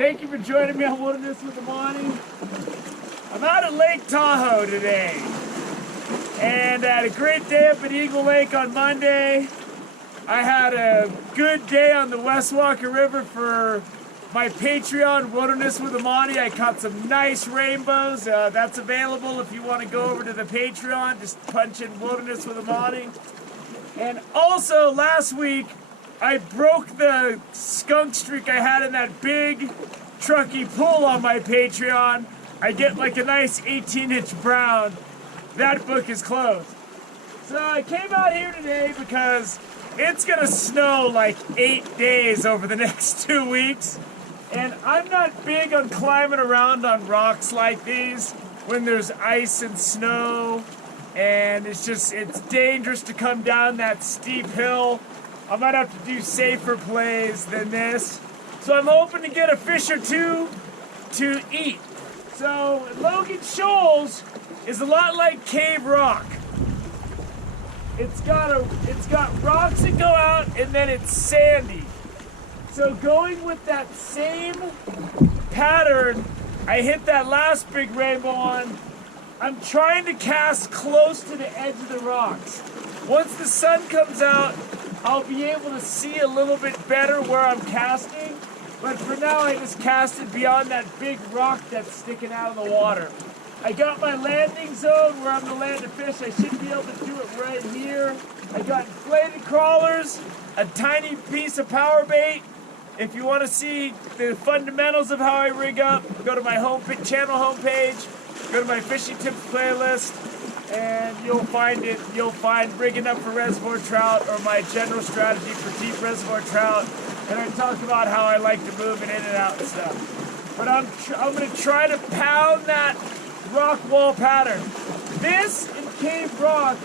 Thank you for joining me on Wilderness with Amani. I'm out at Lake Tahoe today, and I had a great day up at Eagle Lake on Monday. I had a good day on the West Walker River for my Patreon, Wilderness with Amani. I caught some nice rainbows. That's available if you want to go over to the Patreon. Just punch in Wilderness with Amani. And also, last week, I broke the skunk streak I had in that big trucky pull on my Patreon. I get like a nice 18-inch brown. That book is closed. So I came out here today because it's gonna snow like 8 days over the next 2 weeks. And I'm not big on climbing around on rocks like these when there's ice and snow. And it's dangerous to come down that steep hill. I might have to do safer plays than this. So I'm hoping to get a fish or two to eat. So Logan Shoals is a lot like Cave Rock. It's got rocks that go out and then it's sandy. So going with that same pattern I hit that last big rainbow on, I'm trying to cast close to the edge of the rocks. Once the sun comes out, I'll be able to see a little bit better where I'm casting, but for now I just casted beyond that big rock that's sticking out of the water. I got my landing zone where I'm gonna land a fish. I should be able to do it right here. I got inflated crawlers, a tiny piece of power bait. If you want to see the fundamentals of how I rig up, go to my channel homepage, go to my fishing tips playlist, and you'll find it. You'll find rigging up for reservoir trout or my general strategy for deep reservoir trout. And I talk about how I like to move it in and out and stuff. But I'm going to try to pound that rock wall pattern. This and Cave Rock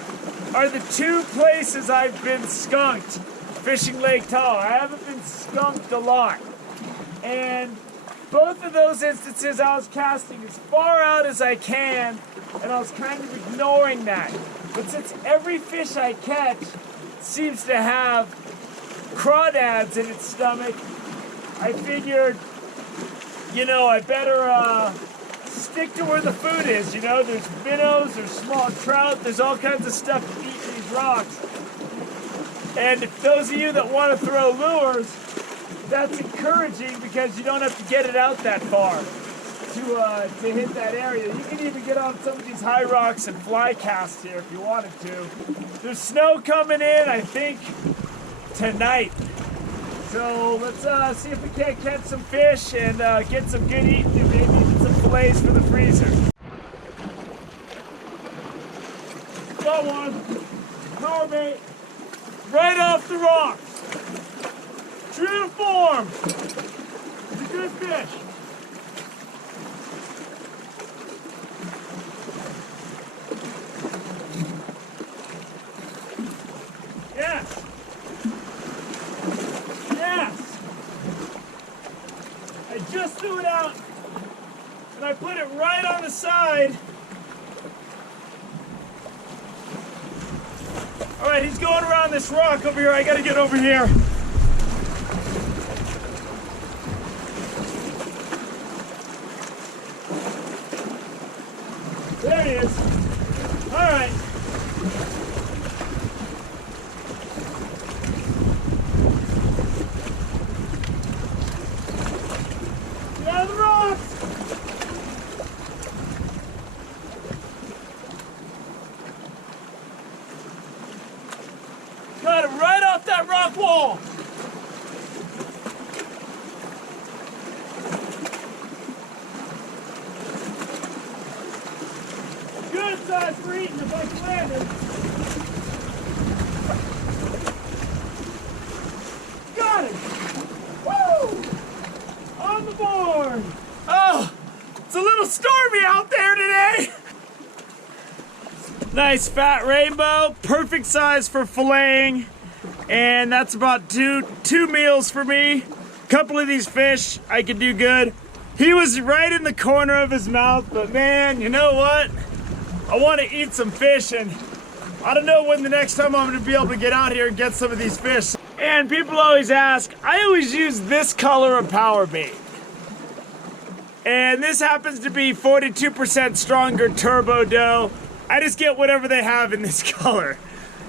are the two places I've been skunked fishing Lake Tahoe. I haven't been skunked a lot. And both of those instances I was casting as far out as I can, and I was kind of ignoring that. But since every fish I catch seems to have crawdads in its stomach, I figured, I better stick to where the food is. There's minnows, there's small trout, there's all kinds of stuff to eat in these rocks. And if those of you that want to throw lures, that's encouraging because you don't have to get it out that far to hit that area. You can even get on some of these high rocks and fly cast here if you wanted to. There's snow coming in, I think, tonight. So let's see if we can't catch some fish and get some good eating and maybe even some fillets for the freezer. Got one. Power bait. Right off the rocks. True to form. It's a good fish. Yes. Yes. I just threw it out and I put it right on the side. All right, he's going around this rock over here. I gotta get over here. There he is. All right. Get out of the rocks. Got him right off that rock wall. Good size for eating if I can land it. Got it. Woo! On the board. Oh, it's a little stormy out there today. Nice fat rainbow, perfect size for filleting, and that's about two meals for me. A couple of these fish, I could do good. He was right in the corner of his mouth, but man, you know what? I want to eat some fish, and I don't know when the next time I'm going to be able to get out here and get some of these fish. And people always ask, I always use this color of power bait. And this happens to be 42% stronger turbo dough. I just get whatever they have in this color.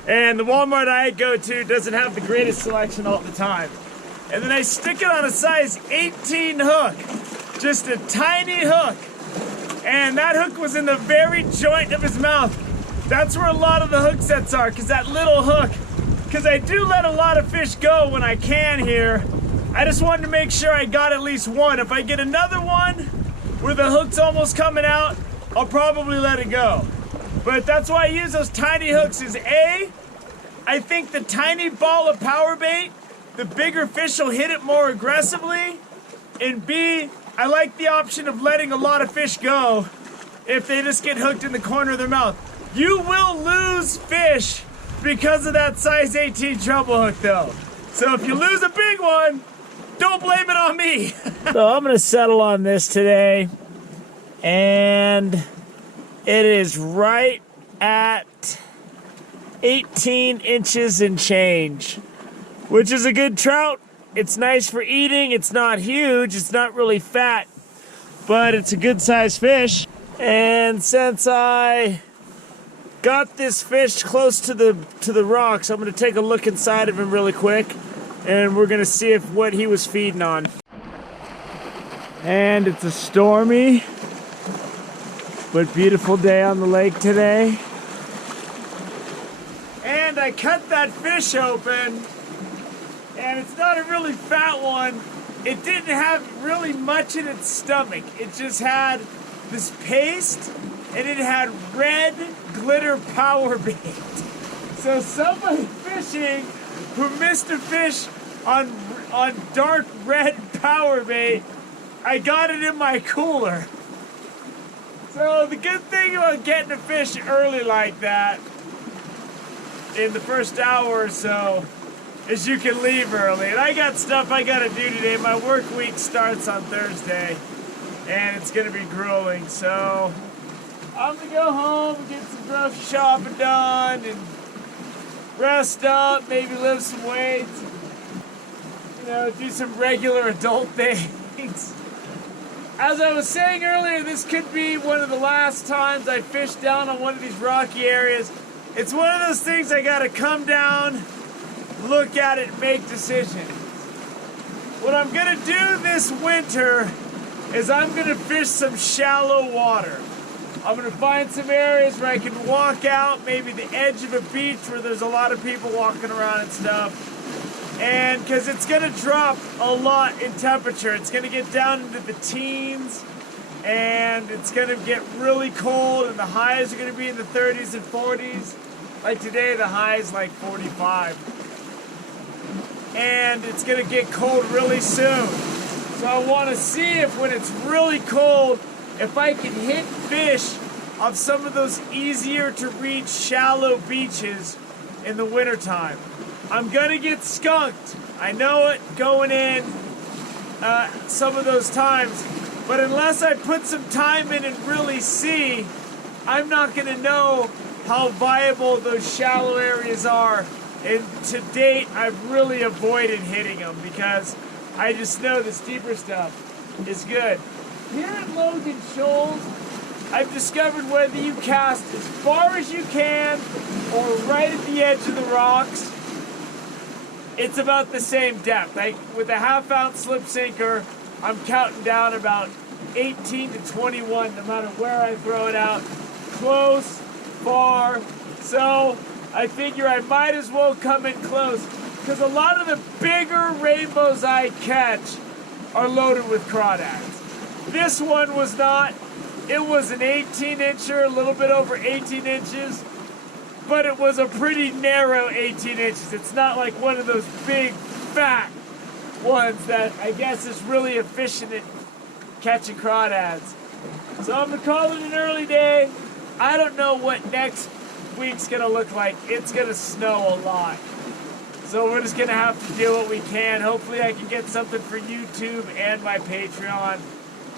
And the Walmart I go to doesn't have the greatest selection all the time. And then I stick it on a size 18 hook. Just a tiny hook. And that hook was in the very joint of his mouth. That's where a lot of the hook sets are, because that little hook, because I do let a lot of fish go when I can here. I just wanted to make sure I got at least one. If I get another one where the hook's almost coming out, I'll probably let it go. But that's why I use those tiny hooks is A, I think the tiny ball of power bait, the bigger fish will hit it more aggressively. And B, I like the option of letting a lot of fish go if they just get hooked in the corner of their mouth. You will lose fish because of that size 18 treble hook though. So if you lose a big one, don't blame it on me. So I'm gonna settle on this today. And it is right at 18 inches and change, which is a good trout. It's nice for eating. It's not huge. It's not really fat, but it's a good sized fish. And since I got this fish close to the rocks, I'm gonna take a look inside of him really quick, and we're gonna see if what he was feeding on. And it's a stormy but beautiful day on the lake today. And I cut that fish open, and it's not a really fat one. It didn't have really much in its stomach. It just had this paste, and it had red glitter power bait. So somebody fishing who missed a fish on dark red power bait, I got it in my cooler. So the good thing about getting a fish early like that in the first hour or so is you can leave early. And I got stuff I gotta do today. My work week starts on Thursday, and it's gonna be grueling. So I'm gonna go home and get some grocery shopping done and rest up, maybe lift some weights, you know, do some regular adult things. As I was saying earlier, this could be one of the last times I fish down on one of these rocky areas. It's one of those things I gotta come down, look at it, and make decisions. What I'm gonna do this winter is I'm gonna fish some shallow water. I'm gonna find some areas where I can walk out, maybe the edge of a beach where there's a lot of people walking around and stuff. And because it's gonna drop a lot in temperature. It's gonna get down into the teens, and it's gonna get really cold, and the highs are gonna be in the 30s and 40s. Like today, the high is like 45. And it's gonna get cold really soon. So I wanna see if when it's really cold, if I can hit fish off some of those easier to reach shallow beaches in the wintertime. I'm gonna get skunked. I know it going in some of those times, but unless I put some time in and really see, I'm not gonna know how viable those shallow areas are. And to date, I've really avoided hitting them because I just know this deeper stuff is good. Here at Logan Shoals, I've discovered whether you cast as far as you can or right at the edge of the rocks, it's about the same depth. With a 1/2 ounce slip sinker, I'm counting down about 18 to 21, no matter where I throw it out. Close, far. So I figure I might as well come in close, because a lot of the bigger rainbows I catch are loaded with crawdads. This one was not. It was an 18-incher, a little bit over 18 inches. But it was a pretty narrow 18 inches. It's not like one of those big, fat ones that I guess is really efficient at catching crawdads. So I'm gonna call it an early day. I don't know what next week's gonna look like. It's gonna snow a lot. So we're just gonna have to do what we can. Hopefully I can get something for YouTube and my Patreon.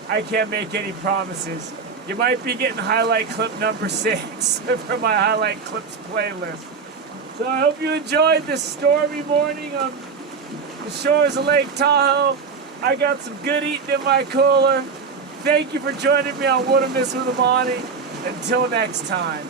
I can't make any promises. You might be getting highlight clip number 6 from my highlight clips playlist. So I hope you enjoyed this stormy morning on the shores of Lake Tahoe. I got some good eating in my cooler. Thank you for joining me on Wilderness with Amani. Until next time.